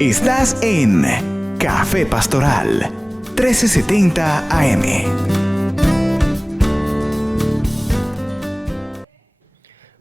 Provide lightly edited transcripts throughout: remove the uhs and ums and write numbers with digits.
Estás en Café Pastoral 1370 AM.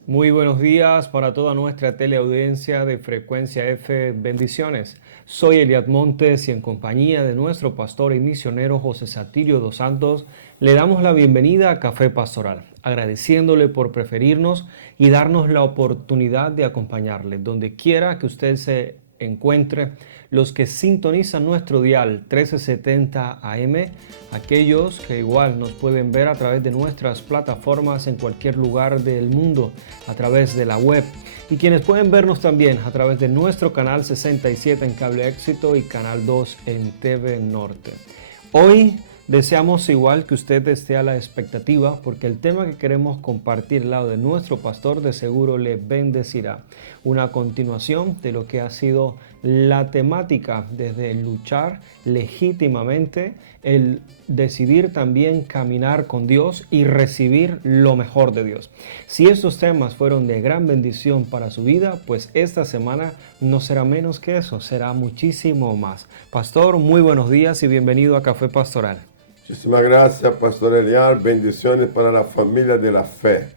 Muy buenos días para toda nuestra teleaudiencia de Frecuencia F. Bendiciones. Soy Eliad Montes y en compañía de nuestro pastor y misionero José Satirio dos Santos, le damos la bienvenida a Café Pastoral, agradeciéndole por preferirnos y darnos la oportunidad de acompañarle donde quiera que usted se encuentre, los que sintonizan nuestro dial 1370 AM, aquellos que igual nos pueden ver a través de nuestras plataformas en cualquier lugar del mundo, a través de la web, y quienes pueden vernos también a través de nuestro canal 67 en Cable Éxito y Canal 2 en TV Norte. Hoy deseamos igual que usted esté a la expectativa porque el tema que queremos compartir al lado de nuestro pastor de seguro le bendecirá. Una continuación de lo que ha sido la temática desde el luchar legítimamente, el decidir también caminar con Dios y recibir lo mejor de Dios. Si estos temas fueron de gran bendición para su vida, pues esta semana no será menos que eso, será muchísimo más. Pastor, muy buenos días y bienvenido a Café Pastoral. Muchísimas gracias, Pastor Eliad. Bendiciones para la familia de la fe.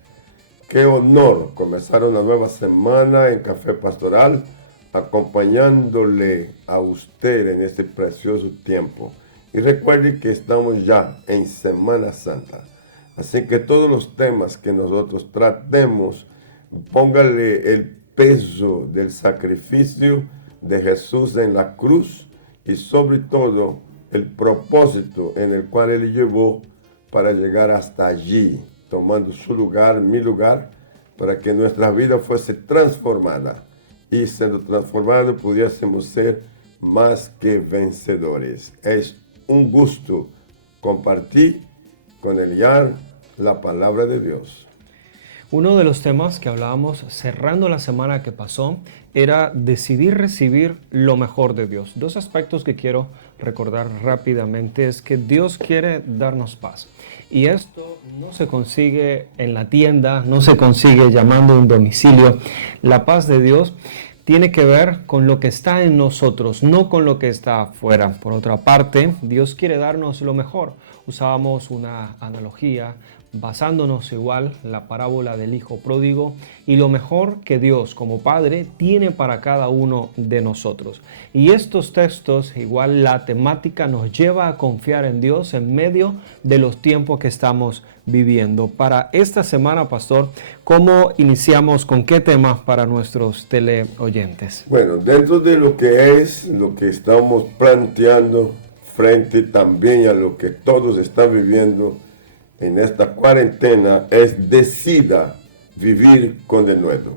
Qué honor comenzar una nueva semana en Café Pastoral, acompañándole a usted en este precioso tiempo. Y recuerde que estamos ya en Semana Santa. Así que todos los temas que nosotros tratemos, póngale el peso del sacrificio de Jesús en la cruz y sobre todo el propósito en el cual Él llevó para llegar hasta allí, tomando su lugar, mi lugar, para que nuestra vida fuese transformada y siendo transformada pudiésemos ser más que vencedores. Es un gusto compartir con Eliad la palabra de Dios. Uno de los temas que hablábamos cerrando la semana que pasó era decidir recibir lo mejor de Dios. Dos aspectos que quiero recordar rápidamente es que Dios quiere darnos paz. Y esto no se consigue en la tienda, no se consigue llamando a un domicilio. La paz de Dios tiene que ver con lo que está en nosotros, no con lo que está afuera. Por otra parte, Dios quiere darnos lo mejor. Usábamos una analogía basándonos igual en la parábola del hijo pródigo y lo mejor que Dios como Padre tiene para cada uno de nosotros. Y estos textos, igual la temática nos lleva a confiar en Dios en medio de los tiempos que estamos viviendo. Para esta semana, Pastor, ¿cómo iniciamos? ¿Con qué tema para nuestros teleoyentes? Bueno, dentro de lo que estamos planteando frente también a lo que todos están viviendo en esta cuarentena, es decida vivir con denuedo.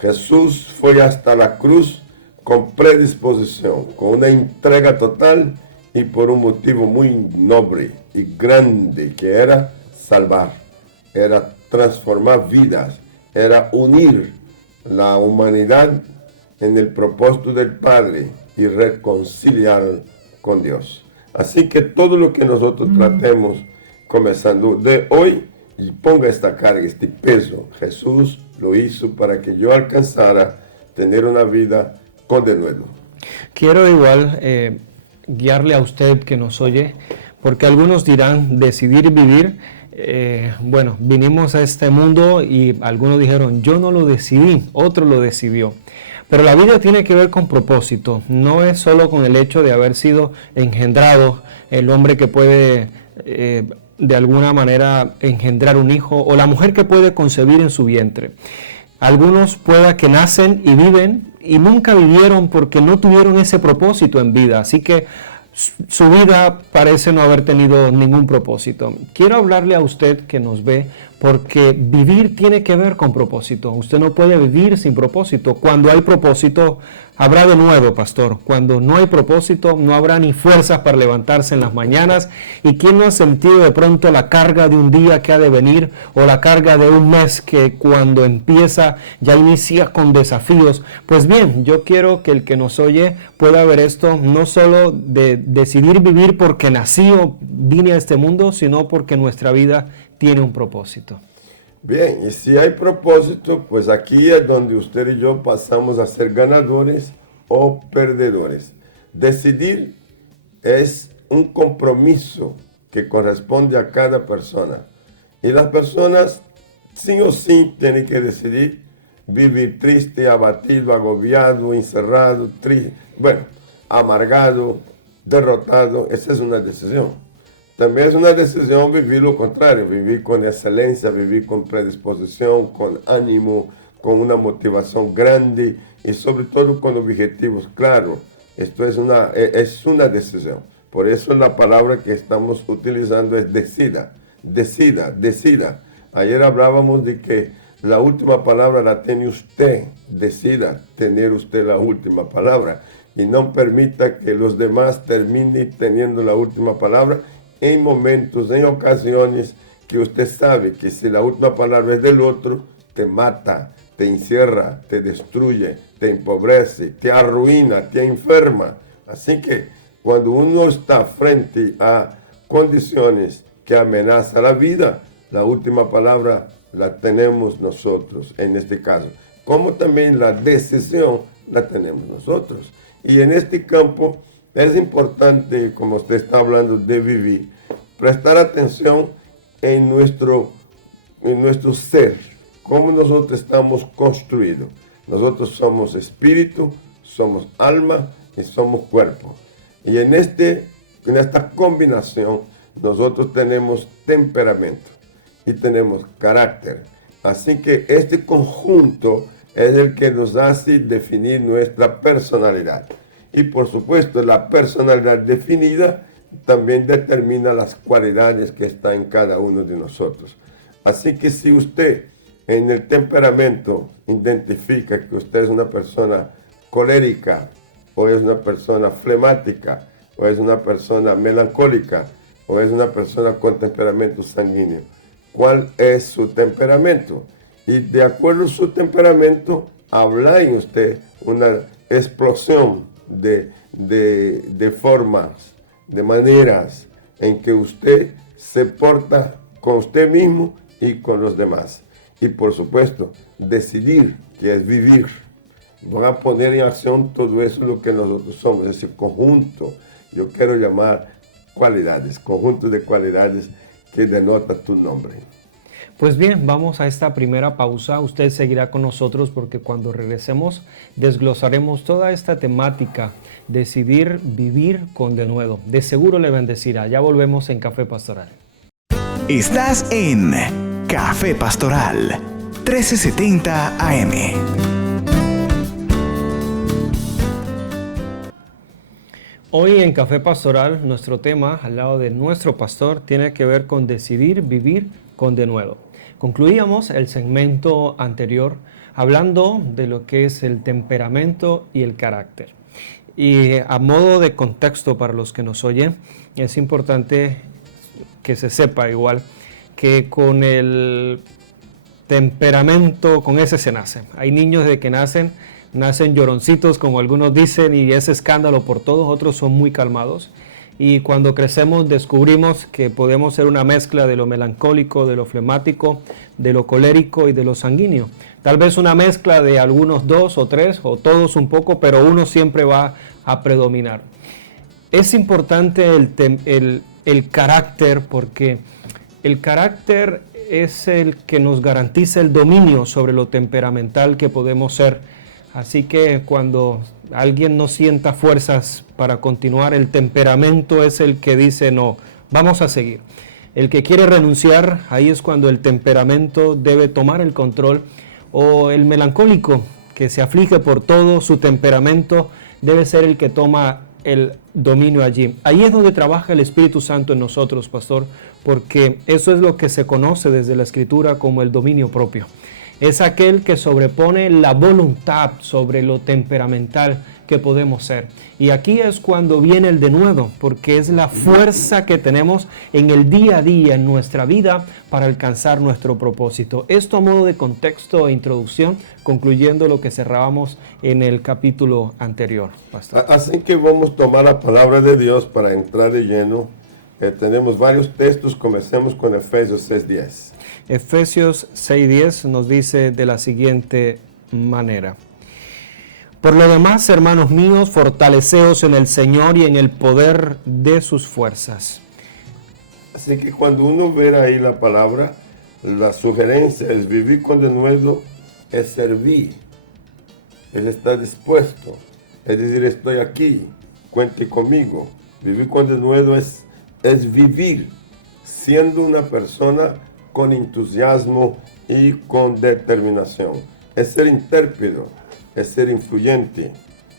Jesús fue hasta la cruz con predisposición, con una entrega total y por un motivo muy noble y grande, que era salvar, era transformar vidas, era unir la humanidad en el propósito del Padre y reconciliar con Dios. Así que todo lo que nosotros tratemos comenzando de hoy, y ponga esta carga, este peso, Jesús lo hizo para que yo alcanzara tener una vida con denuedo. Quiero igual guiarle a usted que nos oye, porque algunos dirán decidir vivir. Bueno, vinimos a este mundo y algunos dijeron yo no lo decidí, otro lo decidió. Pero la vida tiene que ver con propósito, no es solo con el hecho de haber sido engendrado, el hombre que puede de alguna manera engendrar un hijo, o la mujer que puede concebir en su vientre. Algunos pueda que nacen y viven y nunca vivieron porque no tuvieron ese propósito en vida, así que su vida parece no haber tenido ningún propósito. Quiero hablarle a usted que nos ve porque vivir tiene que ver con propósito. Usted no puede vivir sin propósito. Cuando hay propósito, habrá de nuevo, pastor. Cuando no hay propósito, no habrá ni fuerzas para levantarse en las mañanas. ¿Y quién no ha sentido de pronto la carga de un día que ha de venir o la carga de un mes que cuando empieza ya inicia con desafíos? Pues bien, yo quiero que el que nos oye pueda ver esto no solo de decidir vivir porque nací o vine a este mundo, sino porque nuestra vida tiene un propósito. Bien, y si hay propósito, pues aquí es donde usted y yo pasamos a ser ganadores o perdedores. Decidir es un compromiso que corresponde a cada persona. Y las personas sí o sí tienen que decidir vivir triste, abatido, agobiado, encerrado, triste, amargado, derrotado. Esa es una decisión. También es una decisión vivir lo contrario, vivir con excelencia, vivir con predisposición, con ánimo, con una motivación grande y sobre todo con objetivos claros. Esto es una decisión. Por eso la palabra que estamos utilizando es decida, decida, decida. Ayer hablábamos de que la última palabra la tiene usted. Decida tener usted la última palabra y no permita que los demás terminen teniendo la última palabra en momentos, en ocasiones que usted sabe que si la última palabra es del otro, te mata, te encierra, te destruye, te empobrece, te arruina, te enferma. Así que cuando uno está frente a condiciones que amenazan la vida, la última palabra la tenemos nosotros en este caso, como también la decisión la tenemos nosotros. Y en este campo es importante, como usted está hablando de vivir, prestar atención en nuestro ser, cómo nosotros estamos construidos. Nosotros somos espíritu, somos alma y somos cuerpo. Y en esta combinación nosotros tenemos temperamento y tenemos carácter. Así que este conjunto es el que nos hace definir nuestra personalidad. Y por supuesto, la personalidad definida también determina las cualidades que están en cada uno de nosotros. Así que si usted en el temperamento identifica que usted es una persona colérica, o es una persona flemática, o es una persona melancólica, o es una persona con temperamento sanguíneo, ¿cuál es su temperamento? Y de acuerdo a su temperamento, habla en usted una explosión de formas, de maneras en que usted se porta con usted mismo y con los demás. Y por supuesto, decidir, que es vivir. Van a poner en acción todo eso lo que nosotros somos, ese conjunto, yo quiero llamar cualidades, conjunto de cualidades que denota tu nombre. Pues bien, vamos a esta primera pausa. Usted seguirá con nosotros porque cuando regresemos desglosaremos toda esta temática, decidir vivir con denuedo. De seguro le bendecirá. Ya volvemos en Café Pastoral. Estás en Café Pastoral 1370 AM. Hoy en Café Pastoral, nuestro tema, al lado de nuestro pastor, tiene que ver con decidir vivir con denuedo. Concluíamos el segmento anterior hablando de lo que es el temperamento y el carácter. Y a modo de contexto para los que nos oyen, es importante que se sepa igual que con el temperamento, con ese se nace. Hay niños desde que nacen lloroncitos, como algunos dicen, y es escándalo por todos, otros son muy calmados. Y cuando crecemos descubrimos que podemos ser una mezcla de lo melancólico, de lo flemático, de lo colérico y de lo sanguíneo. Tal vez una mezcla de algunos dos o tres, o todos un poco, pero uno siempre va a predominar. Es importante el carácter, porque el carácter es el que nos garantiza el dominio sobre lo temperamental que podemos ser. Así que cuando alguien no sienta fuerzas para continuar, el temperamento es el que dice no, vamos a seguir. El que quiere renunciar, ahí es cuando el temperamento debe tomar el control, o el melancólico que se aflige por todo, su temperamento debe ser el que toma el dominio allí. Ahí es donde trabaja el Espíritu Santo en nosotros, pastor, porque eso es lo que se conoce desde la Escritura como el dominio propio. Es aquel que sobrepone la voluntad sobre lo temperamental que podemos ser. Y aquí es cuando viene el denuedo, porque es la fuerza que tenemos en el día a día, en nuestra vida, para alcanzar nuestro propósito. Esto a modo de contexto e introducción, concluyendo lo que cerrábamos en el capítulo anterior, pastor. Así que vamos a tomar la palabra de Dios para entrar de lleno. Tenemos varios textos, comencemos con Efesios 6:10. Efesios 6:10 nos dice de la siguiente manera: Por lo demás, hermanos míos, fortaleceos en el Señor y en el poder de sus fuerzas. Así que cuando uno ve ahí la palabra, la sugerencia es vivir con denuedo, es servir, es estar dispuesto, es decir, estoy aquí, cuente conmigo. Vivir con denuedo es vivir siendo una persona con entusiasmo y con determinación. Es ser intérprete, es ser influyente,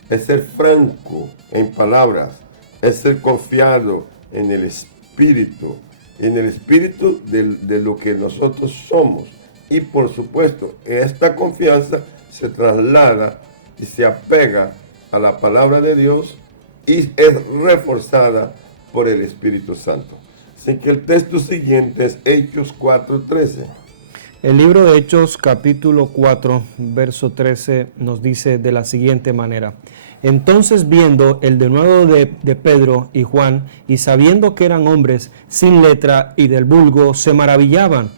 es ser franco en palabras, es ser confiado en el Espíritu de lo que nosotros somos. Y por supuesto, esta confianza se traslada y se apega a la palabra de Dios y es reforzada por el Espíritu Santo. Así que el texto siguiente es Hechos 4:13. El libro de Hechos capítulo 4, verso 13 nos dice de la siguiente manera. Entonces viendo el denuedo de Pedro y Juan, y sabiendo que eran hombres sin letra y del vulgo, se maravillaban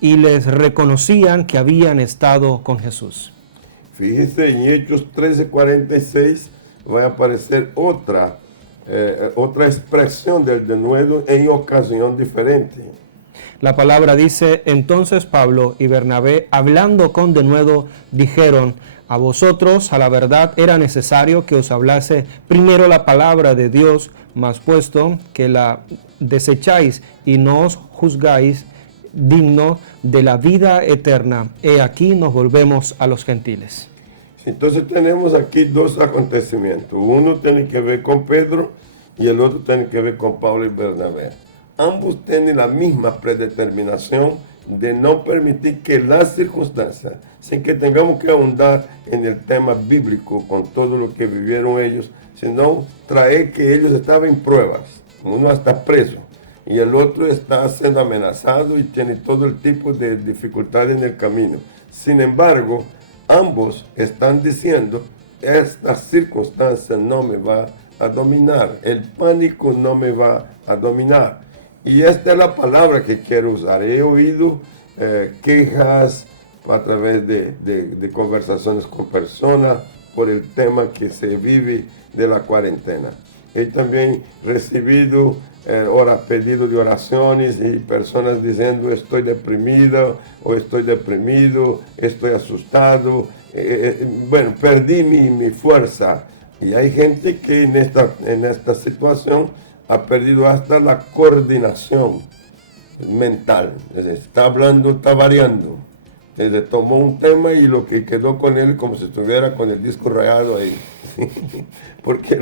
y les reconocían que habían estado con Jesús. Fíjense, en Hechos 13:46 va a aparecer otra expresión del denuedo en ocasión diferente. La palabra dice, entonces Pablo y Bernabé, hablando con denuedo, dijeron, a vosotros, a la verdad, era necesario que os hablase primero la palabra de Dios, mas puesto que la desecháis y no os juzgáis digno de la vida eterna, he aquí nos volvemos a los gentiles. Entonces tenemos aquí dos acontecimientos. Uno tiene que ver con Pedro y el otro tiene que ver con Pablo y Bernabé. Ambos tienen la misma predeterminación de no permitir que las circunstancias, sin que tengamos que ahondar en el tema bíblico con todo lo que vivieron ellos, sino traer que ellos estaban en pruebas. Uno está preso y el otro está siendo amenazado y tiene todo el tipo de dificultades en el camino. Sin embargo, ambos están diciendo, esta circunstancia no me va a dominar, el pánico no me va a dominar. Y esta es la palabra que quiero usar. He oído quejas a través de conversaciones con personas por el tema que se vive de la cuarentena. He también recibido pedidos de oraciones y personas diciendo estoy deprimido o estoy deprimido, estoy asustado, perdí mi fuerza. Y hay gente que en esta situación ha perdido hasta la coordinación mental. Está hablando, está variando. Tomó un tema y lo que quedó con él como si estuviera con el disco rayado ahí. Porque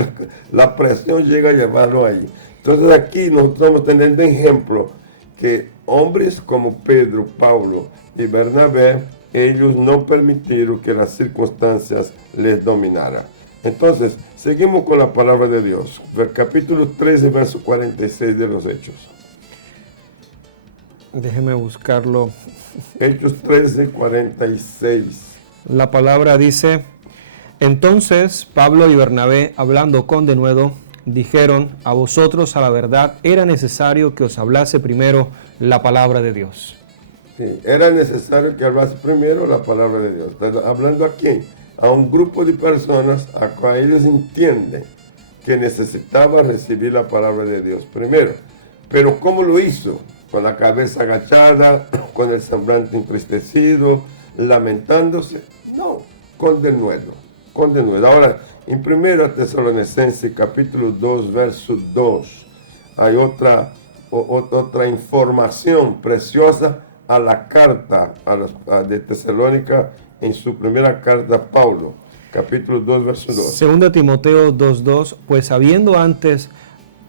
la presión llega a llevarlo ahí. Entonces aquí nosotros estamos teniendo ejemplo que hombres como Pedro, Pablo y Bernabé, ellos no permitieron que las circunstancias les dominaran. Entonces, seguimos con la palabra de Dios. Capítulo 13, verso 46 de los Hechos. Déjeme buscarlo. Hechos 13, 46. La palabra dice, entonces Pablo y Bernabé, hablando con denuedo, dijeron, a vosotros, a la verdad, era necesario que os hablase primero la palabra de Dios. Sí, era necesario que hablase primero la palabra de Dios. ¿Está hablando a quién? A un grupo de personas a cual ellos entienden que necesitaba recibir la palabra de Dios primero. Pero ¿cómo lo hizo? Con la cabeza agachada, con el semblante entristecido, lamentándose. No, con denuedo. Ahora, en 1 Tesalonicenses capítulo 2, verso 2, hay otra información preciosa a la carta de Tesalónica, en su primera carta, Pablo, capítulo 2, verso 2. 2 Timoteo 2:2, pues habiendo antes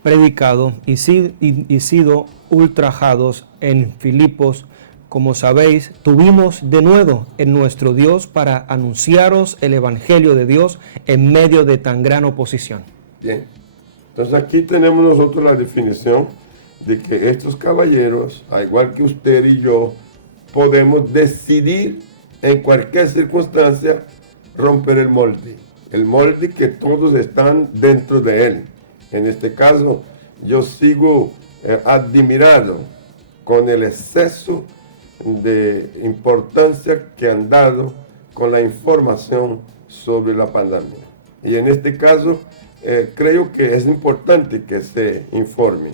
predicado y sido ultrajados en Filipos, como sabéis, tuvimos denuedo en nuestro Dios para anunciaros el Evangelio de Dios en medio de tan gran oposición. Bien, entonces aquí tenemos nosotros la definición de que estos caballeros, al igual que usted y yo, podemos decidir en cualquier circunstancia romper el molde que todos están dentro de él. En este caso, yo sigo admirado con el exceso de importancia que han dado con la información sobre la pandemia. Y en este caso, creo que es importante que se informe,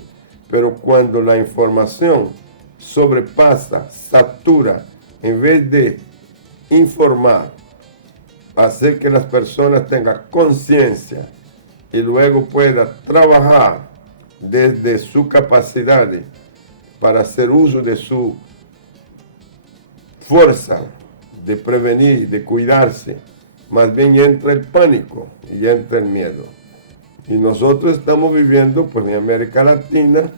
pero cuando la información sobrepasa, satura, en vez de informar, hacer que las personas tengan conciencia y luego puedan trabajar desde su capacidad para hacer uso de su fuerza de prevenir, de cuidarse, más bien entra el pánico y entra el miedo. Y nosotros estamos viviendo, pues en América Latina,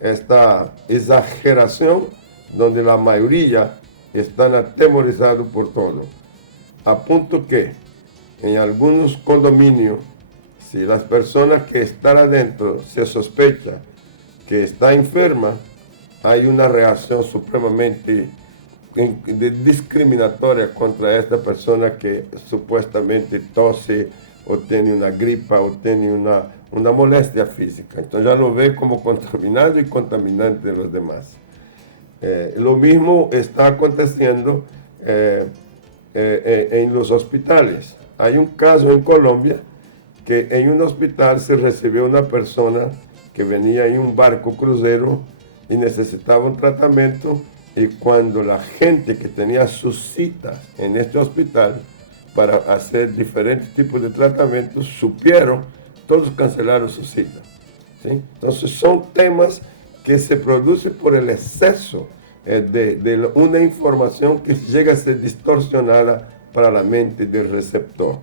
esta exageración donde la mayoría están atemorizados por todo. A punto que en algunos condominios, si las personas que están adentro se sospecha que está enferma, hay una reacción supremamente discriminatoria contra esta persona que supuestamente tose o tiene una gripa o tiene una molestia física. Entonces ya lo ve como contaminado y contaminante de los demás. Lo mismo está aconteciendo en los hospitales. Hay un caso en Colombia que en un hospital se recibió una persona que venía en un barco crucero y necesitaba un tratamiento, y cuando la gente que tenía sus citas en este hospital para hacer diferentes tipos de tratamientos supieron, todos cancelaron sus citas. ¿Sí? Entonces son temas que se producen por el exceso de una información que llega a ser distorsionada para la mente del receptor.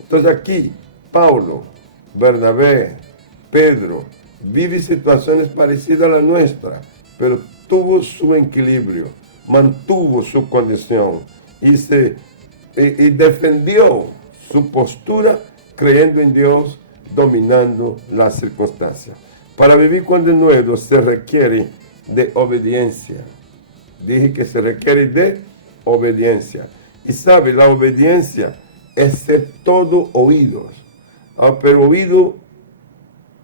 Entonces aquí Pablo, Bernabé, Pedro vive situaciones parecidas a la nuestra, pero tuvo su equilibrio, mantuvo su condición y defendió su postura creyendo en Dios, dominando las circunstancias. Para vivir con denuedo se requiere de obediencia. Dije que se requiere de obediencia. Y sabe, la obediencia es ser todo oídos. Pero oído,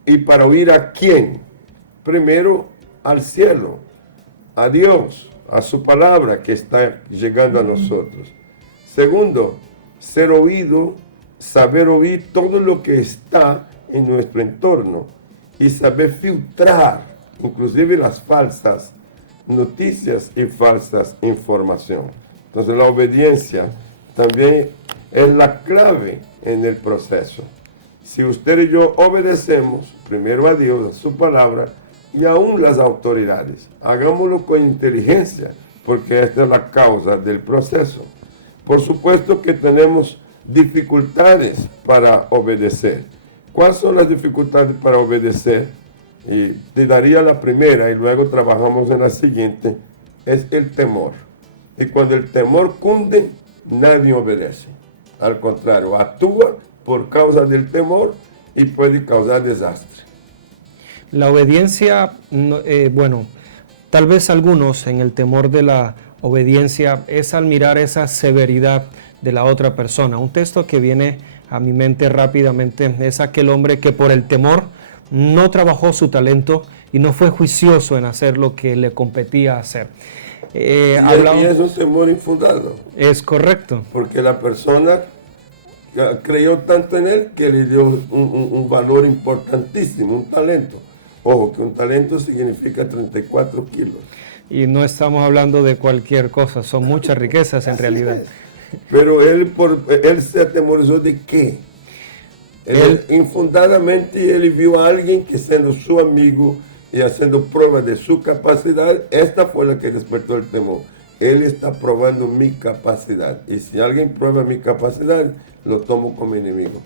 ¿y para oír a quién? Primero al cielo, a Dios, a su palabra que está llegando a nosotros. Segundo, ser oído, saber oír todo lo que está en nuestro entorno y saber filtrar, inclusive las falsas noticias y falsas información. Entonces la obediencia también es la clave en el proceso. Si usted y yo obedecemos primero a Dios, a su palabra y aún las autoridades, hagámoslo con inteligencia, porque esta es la causa del proceso. Por supuesto que tenemos dificultades para obedecer. ¿Cuáles son las dificultades para obedecer? Y te daría la primera y luego trabajamos en la siguiente. Es el temor. Y cuando el temor cunde, nadie obedece. Al contrario, actúa por causa del temor y puede causar desastre. La obediencia, bueno, tal vez algunos en el temor de la obediencia es al mirar esa severidad de la otra persona. Un texto que viene a mi mente rápidamente es aquel hombre que por el temor no trabajó su talento y no fue juicioso en hacer lo que le competía hacer. Y es un temor infundado. Es correcto. Porque la persona creyó tanto en él que le dio un valor importantísimo, un talento. Ojo, que un talento significa 34 kilos. Y no estamos hablando de cualquier cosa, son muchas riquezas en realidad. Pero él se atemorizó de qué? Él infundadamente él vio a alguien que siendo su amigo y haciendo prueba de su capacidad, esta fue la que despertó el temor. Él está probando mi capacidad. Y si alguien prueba mi capacidad, lo tomo como enemigo.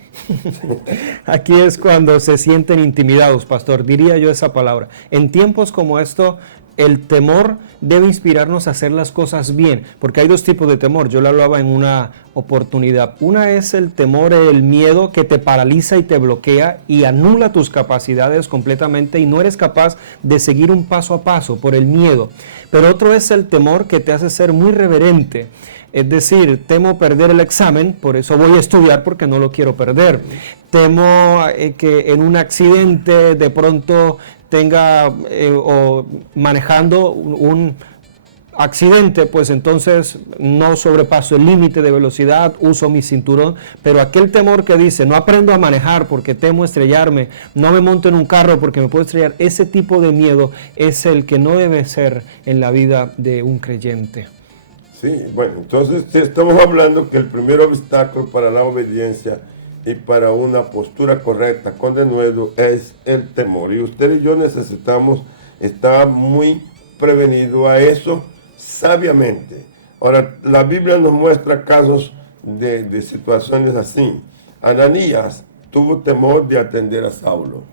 Aquí es cuando se sienten intimidados, pastor, diría yo esa palabra. En tiempos como esto, el temor debe inspirarnos a hacer las cosas bien, porque hay dos tipos de temor. Yo lo hablaba en una oportunidad. Una es el temor, el miedo que te paraliza y te bloquea y anula tus capacidades completamente y no eres capaz de seguir un paso a paso por el miedo. Pero otro es el temor que te hace ser muy reverente. Es decir, temo perder el examen, por eso voy a estudiar porque no lo quiero perder. Temo que en un accidente de pronto tenga o manejando un accidente, pues entonces no sobrepaso el límite de velocidad, uso mi cinturón, pero aquel temor que dice, no aprendo a manejar porque temo estrellarme, no me monto en un carro porque me puedo estrellar, ese tipo de miedo es el que no debe ser en la vida de un creyente. Sí, bueno, entonces estamos hablando que el primer obstáculo para la obediencia y para una postura correcta con denuedo es el temor. Y usted y yo necesitamos estar muy prevenidos a eso sabiamente. Ahora, la Biblia nos muestra casos de situaciones así. Ananías tuvo temor de atender a Saulo.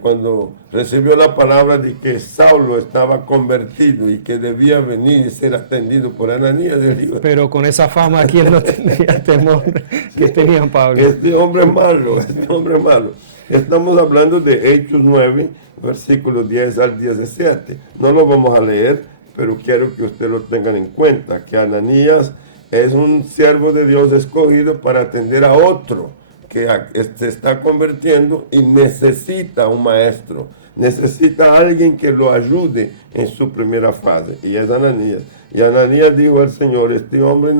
Cuando recibió la palabra de que Saulo estaba convertido y que debía venir y ser atendido por Ananías, pero con esa fama, ¿quién no tendría temor que tenía Pablo? Este hombre es malo, este hombre es malo. Estamos hablando de Hechos 9, versículos 10 al 17. No lo vamos a leer, pero quiero que ustedes lo tengan en cuenta, que Ananías es un siervo de Dios escogido para atender a otro que se está convirtiendo y necesita un maestro, necesita a alguien que lo ayude en su primera fase, y es Ananías. Y Ananías dijo al Señor, este hombre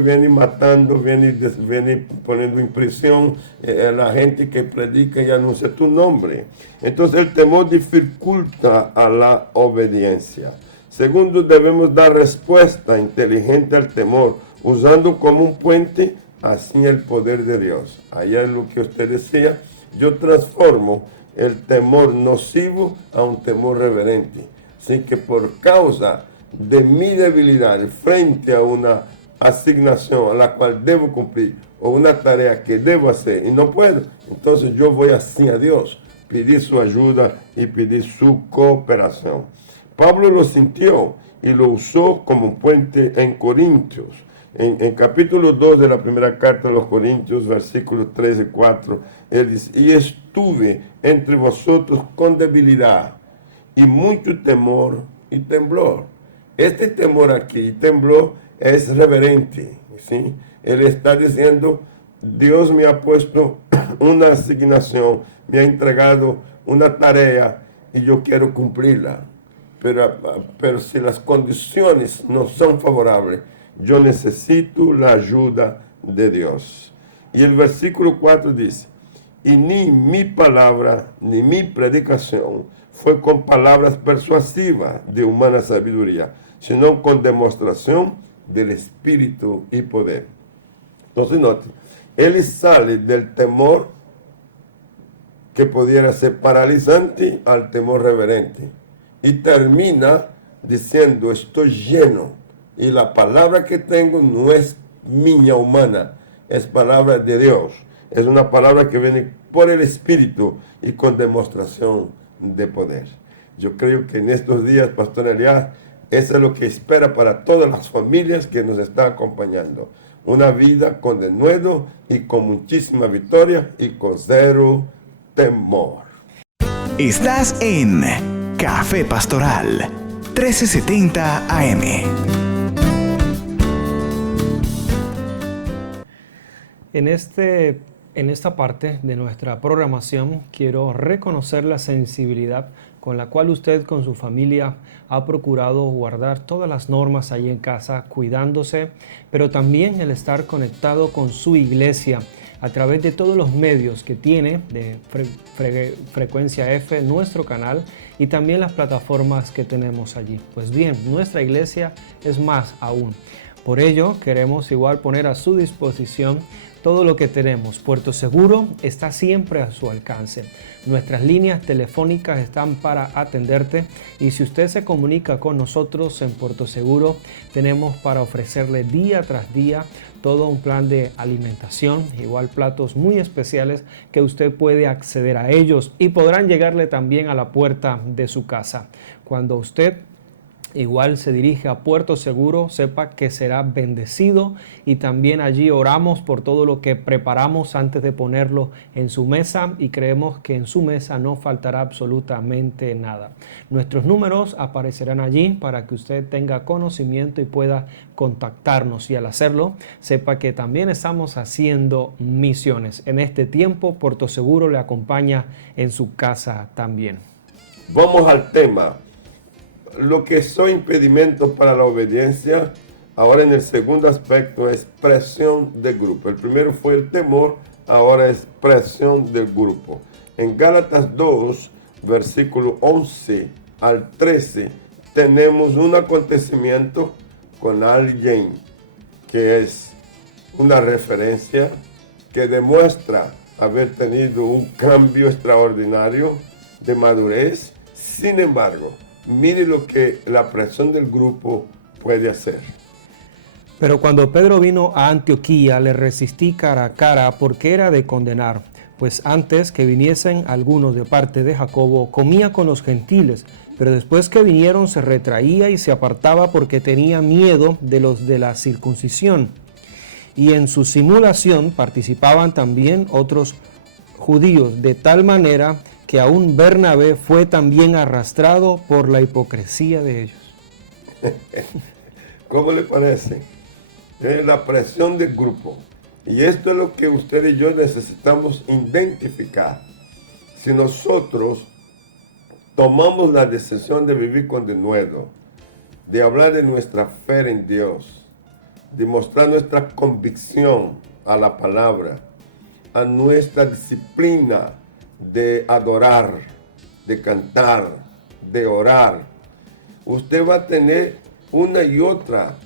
viene matando, viene poniendo en prisión a la gente que predica y anuncia tu nombre. Entonces el temor dificulta a la obediencia. Segundo, debemos dar respuesta inteligente al temor, usando como un puente así el poder de Dios. Allá es lo que usted decía, yo transformo el temor nocivo a un temor reverente. Así que por causa de mi debilidad frente a una asignación a la cual debo cumplir o una tarea que debo hacer y no puedo, entonces yo voy así a Dios, pedir su ayuda y pedir su cooperación. Pablo lo sintió y lo usó como un puente en Corintios. En capítulo 2 de la primera carta a los Corintios, versículos 3 y 4, él dice, y estuve entre vosotros con debilidad y mucho temor y temblor. Este temor aquí, temblor, es reverente, ¿sí? Él está diciendo, Dios me ha puesto una asignación, me ha entregado una tarea y yo quiero cumplirla. Pero si las condiciones no son favorables, yo necesito la ayuda de Dios. Y el versículo 4 dice, y ni mi palabra, ni mi predicación fue con palabras persuasivas de humana sabiduría, sino con demostración del Espíritu y poder. Entonces note, él sale del temor que pudiera ser paralizante al temor reverente. Y termina diciendo, estoy lleno. Y la palabra que tengo no es mía humana, es palabra de Dios. Es una palabra que viene por el Espíritu y con demostración de poder. Yo creo que en estos días, Pastor Elias, eso es lo que espera para todas las familias que nos están acompañando. Una vida con denuedo y con muchísima victoria y con cero temor. Estás en Café Pastoral 1370 AM. En esta parte de nuestra programación quiero reconocer la sensibilidad con la cual usted con su familia ha procurado guardar todas las normas allí en casa, cuidándose, pero también el estar conectado con su iglesia a través de todos los medios que tiene de Frecuencia F, nuestro canal, y también las plataformas que tenemos allí. Pues bien, nuestra iglesia es más aún. Por ello, queremos igual poner a su disposición todo lo que tenemos. Puerto Seguro está siempre a su alcance. Nuestras líneas telefónicas están para atenderte y si usted se comunica con nosotros en Puerto Seguro, tenemos para ofrecerle día tras día todo un plan de alimentación, igual platos muy especiales que usted puede acceder a ellos y podrán llegarle también a la puerta de su casa. Cuando usted igual se dirige a Puerto Seguro, sepa que será bendecido y también allí oramos por todo lo que preparamos antes de ponerlo en su mesa y creemos que en su mesa no faltará absolutamente nada. Nuestros números aparecerán allí para que usted tenga conocimiento y pueda contactarnos y al hacerlo, sepa que también estamos haciendo misiones. En este tiempo, Puerto Seguro le acompaña en su casa también. Vamos al tema. lo que soy impedimento para la obediencia, ahora en el segundo aspecto es presión del grupo. El primero fue el temor, ahora es presión del grupo. En Gálatas 2, versículo 11 al 13, tenemos un acontecimiento con alguien que es una referencia que demuestra haber tenido un cambio extraordinario de madurez. Sin embargo, mire lo que la presión del grupo puede hacer. Pero cuando Pedro vino a Antioquía, le resistí cara a cara porque era de condenar, pues antes que viniesen algunos de parte de Jacobo, comía con los gentiles, pero después que vinieron se retraía y se apartaba porque tenía miedo de los de la circuncisión. Y en su simulación participaban también otros judíos, de tal manera que aún Bernabé fue también arrastrado por la hipocresía de ellos. ¿Cómo le parece? Es la presión del grupo. Y esto es lo que usted y yo necesitamos identificar. Si nosotros tomamos la decisión de vivir con denuedo, de hablar de nuestra fe en Dios, de mostrar nuestra convicción a la palabra, a nuestra disciplina de adorar, de cantar, de orar, usted va a tener una y otra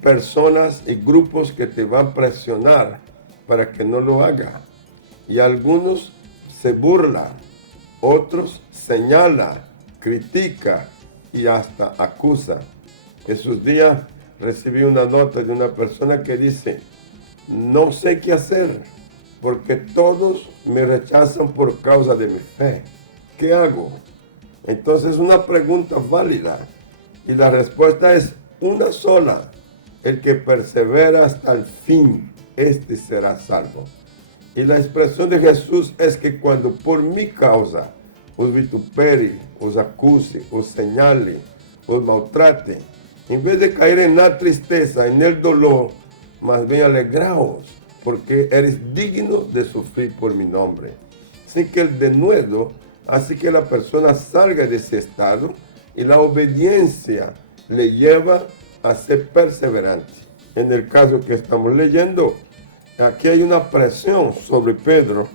personas y grupos que te van a presionar para que no lo haga. Y algunos se burlan, otros señalan, critica y hasta acusa. Esos días recibí una nota de una persona que dice: no sé qué hacer porque todos me rechazan por causa de mi fe. ¿Qué hago? Entonces, una pregunta válida y la respuesta es una sola: el que persevera hasta el fin, este será salvo. Y la expresión de Jesús es que cuando por mi causa os vitupere, os acuse, os señale, os maltrate, en vez de caer en la tristeza, en el dolor, más bien alegraos, porque eres digno de sufrir por mi nombre. Así que el denuedo hace que la persona salga de ese estado y la obediencia le lleva a ser perseverante. En el caso que estamos leyendo, aquí hay una presión sobre Pedro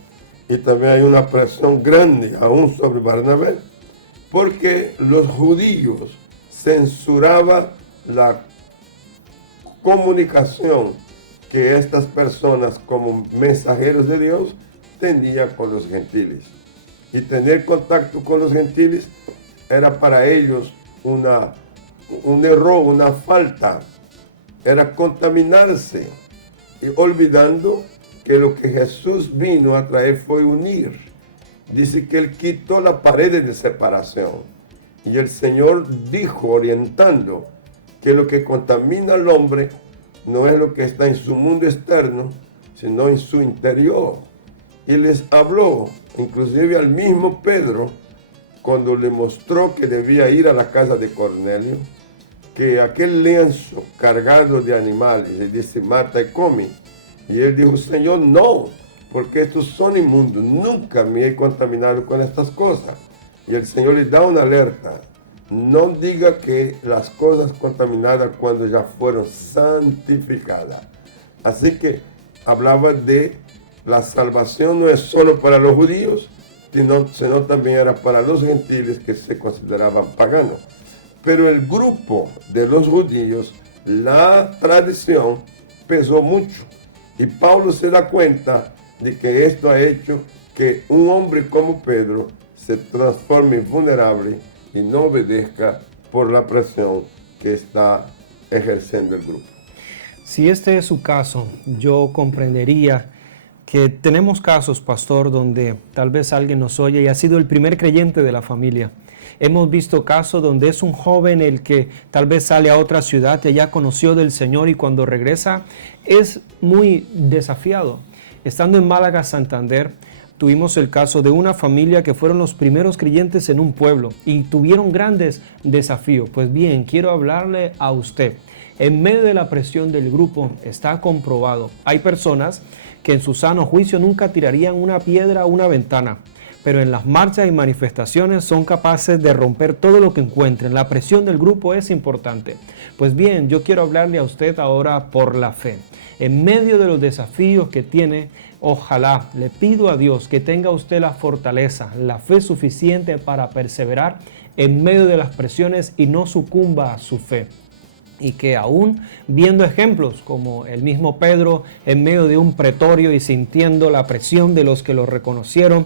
y también hay una presión grande aún sobre Bernabé, porque los judíos censuraban la comunicación que estas personas como mensajeros de Dios tenían con los gentiles. Y tener contacto con los gentiles era para ellos un error, una falta, era contaminarse, y olvidando que lo que Jesús vino a traer fue unir. Dice que Él quitó la pared de separación, y el Señor dijo, orientando, que lo que contamina al hombre no es lo que está en su mundo externo, sino en su interior. Y les habló, inclusive al mismo Pedro, cuando le mostró que debía ir a la casa de Cornelio, que aquel lienzo cargado de animales, le dice, mata y come. Y él dijo, Señor, no, porque estos son inmundos, nunca me he contaminado con estas cosas. Y el Señor le da una alerta, no diga que las cosas contaminadas cuando ya fueron santificadas. Así que hablaba de la salvación no es solo para los judíos, sino también era para los gentiles que se consideraban paganos. Pero el grupo de los judíos, la tradición pesó mucho. Y Pablo se da cuenta de que esto ha hecho que un hombre como Pedro se transforme vulnerable y no obedezca por la presión que está ejerciendo el grupo. Si este es su caso, yo comprendería que tenemos casos, pastor, donde tal vez alguien nos oye y ha sido el primer creyente de la familia. Hemos visto casos donde es un joven el que tal vez sale a otra ciudad y allá conoció del Señor y cuando regresa es muy desafiado. Estando en Málaga, Santander, tuvimos el caso de una familia que fueron los primeros creyentes en un pueblo y tuvieron grandes desafíos. Pues bien, quiero hablarle a usted. En medio de la presión del grupo está comprobado. Hay personas que en su sano juicio nunca tirarían una piedra a una ventana. pero en las marchas y manifestaciones son capaces de romper todo lo que encuentren. La presión del grupo es importante. Pues bien, yo quiero hablarle a usted ahora por la fe. En medio de los desafíos que tiene, ojalá le pido a Dios que tenga usted la fortaleza, la fe suficiente para perseverar en medio de las presiones y no sucumba a su fe. Y que aún viendo ejemplos como el mismo Pedro en medio de un pretorio y sintiendo la presión de los que lo reconocieron,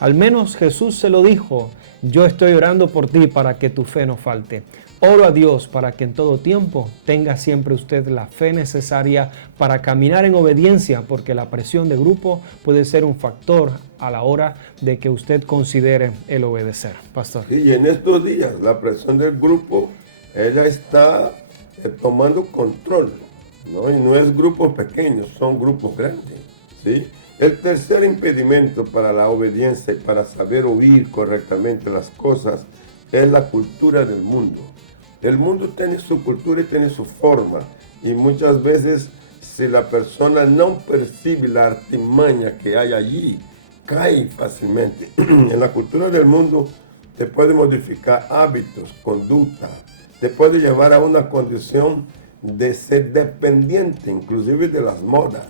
al menos Jesús se lo dijo: yo estoy orando por ti para que tu fe no falte. Oro a Dios para que en todo tiempo tenga siempre usted la fe necesaria para caminar en obediencia, porque la presión de grupo puede ser un factor a la hora de que usted considere el obedecer. Pastor. Y en estos días la presión del grupo, ella está tomando control, ¿no? Y no es grupos pequeños, son grupos grandes, ¿sí? El tercer impedimento para la obediencia y para saber oír correctamente las cosas es la cultura del mundo. El mundo tiene su cultura y tiene su forma, y muchas veces si la persona no percibe la artimaña que hay allí, cae fácilmente. En la cultura del mundo te puede modificar hábitos, conducta, te puede llevar a una condición de ser dependiente, inclusive de las modas,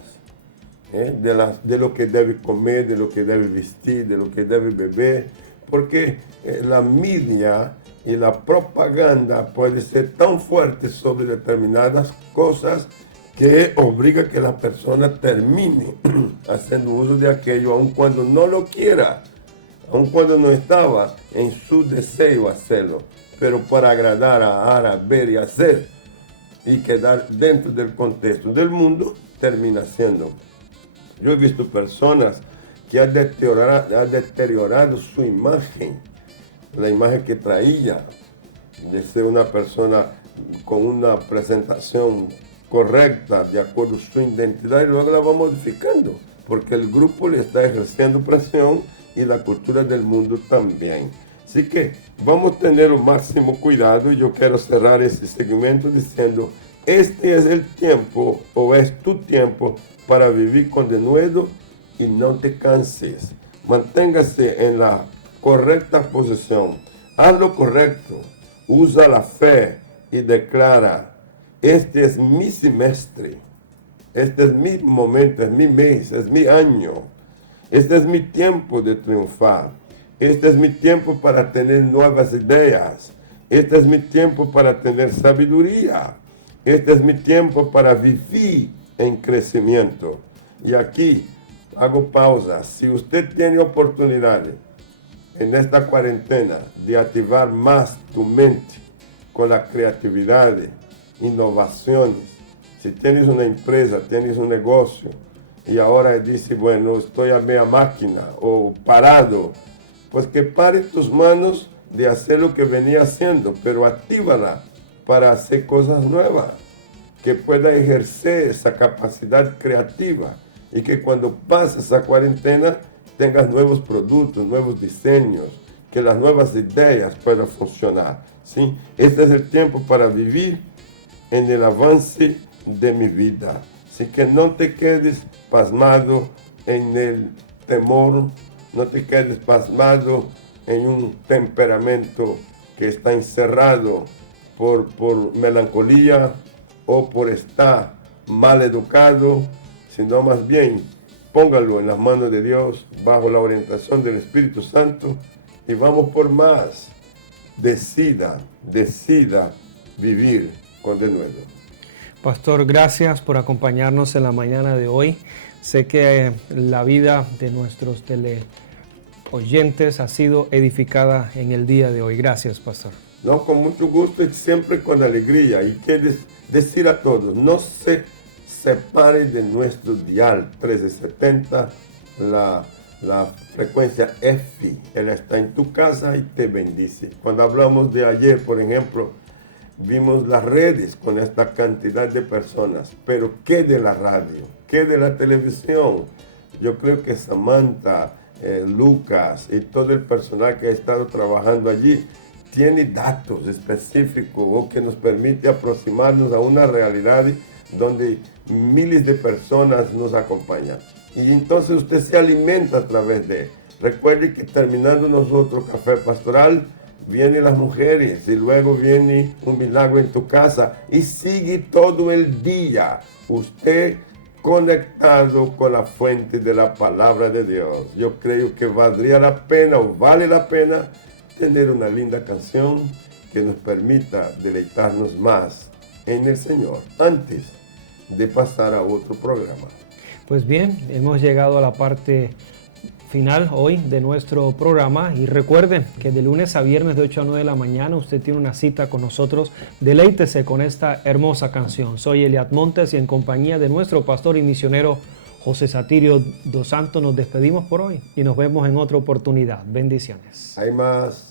de lo que debe comer, de lo que debe vestir, de lo que debe beber, porque la media y la propaganda puede ser tan fuerte sobre determinadas cosas que obliga a que la persona termine haciendo uso de aquello, aun cuando no lo quiera, aun cuando no estaba en su deseo hacerlo, pero para agradar a ver y hacer y quedar dentro del contexto del mundo, termina siendo. Yo he visto personas que han deteriorado su imagen, la imagen que traía de ser una persona con una presentación correcta, de acuerdo a su identidad, y luego la va modificando, porque el grupo le está ejerciendo presión y la cultura del mundo también. Así que vamos a tener el máximo cuidado, y yo quiero cerrar este segmento diciendo: este es el tiempo, o es tu tiempo, para vivir con denuedo y no te canses. Manténgase en la correcta posición, haz lo correcto, usa la fe y declara: este es mi semestre, este es mi momento, es mi mes, es mi año, este es mi tiempo de triunfar, este es mi tiempo para tener nuevas ideas, este es mi tiempo para tener sabiduría, este es mi tiempo para vivir en crecimiento. Y aquí hago pausa. Si usted tiene oportunidades en esta cuarentena de activar más tu mente con la creatividad, innovaciones, si tienes una empresa, tienes un negocio y ahora dices: bueno, estoy a media máquina o parado, pues que pare tus manos de hacer lo que venía haciendo, pero actívala para hacer cosas nuevas, que pueda ejercer esa capacidad creativa, y que cuando pase esa cuarentena tengas nuevos productos, nuevos diseños, que las nuevas ideas puedan funcionar, ¿sí? Este es el tiempo para vivir en el avance de mi vida. Así que no te quedes pasmado en el temor, no te quedes pasmado en un temperamento que está encerrado por melancolía o por estar mal educado, sino más bien póngalo en las manos de Dios, bajo la orientación del Espíritu Santo, y vamos por más. Decida vivir con denuedo. Pastor, gracias por acompañarnos en la mañana de hoy. Sé que la vida de nuestros teleoyentes ha sido edificada en el día de hoy. Gracias, Pastor. No, con mucho gusto y siempre con alegría. Y quiero decir a todos: no se separe de nuestro dial 1370, la frecuencia EFI. Él está en tu casa y te bendice. Cuando hablamos de ayer, por ejemplo, vimos las redes con esta cantidad de personas, pero ¿qué de la radio? ¿Qué de la televisión? Yo creo que Samantha, Lucas y todo el personal que ha estado trabajando allí tiene datos específicos, o que nos permite aproximarnos a una realidad donde miles de personas nos acompañan. Y entonces usted se alimenta a través de Recuerde que terminando nosotros Café Pastoral, vienen las mujeres y luego viene un milagro en tu casa y sigue todo el día usted conectado con la fuente de la palabra de Dios. Yo creo que valdría la pena o vale la pena tener una linda canción que nos permita deleitarnos más en el Señor antes de pasar a otro programa. Pues bien, hemos llegado a la parte final hoy de nuestro programa y recuerde que de lunes a viernes de 8 a 9 de la mañana usted tiene una cita con nosotros. Deleítese con esta hermosa canción. Soy Eliad Montes y en compañía de nuestro pastor y misionero José Satirio dos Santos nos despedimos por hoy y nos vemos en otra oportunidad. Bendiciones. Hay más.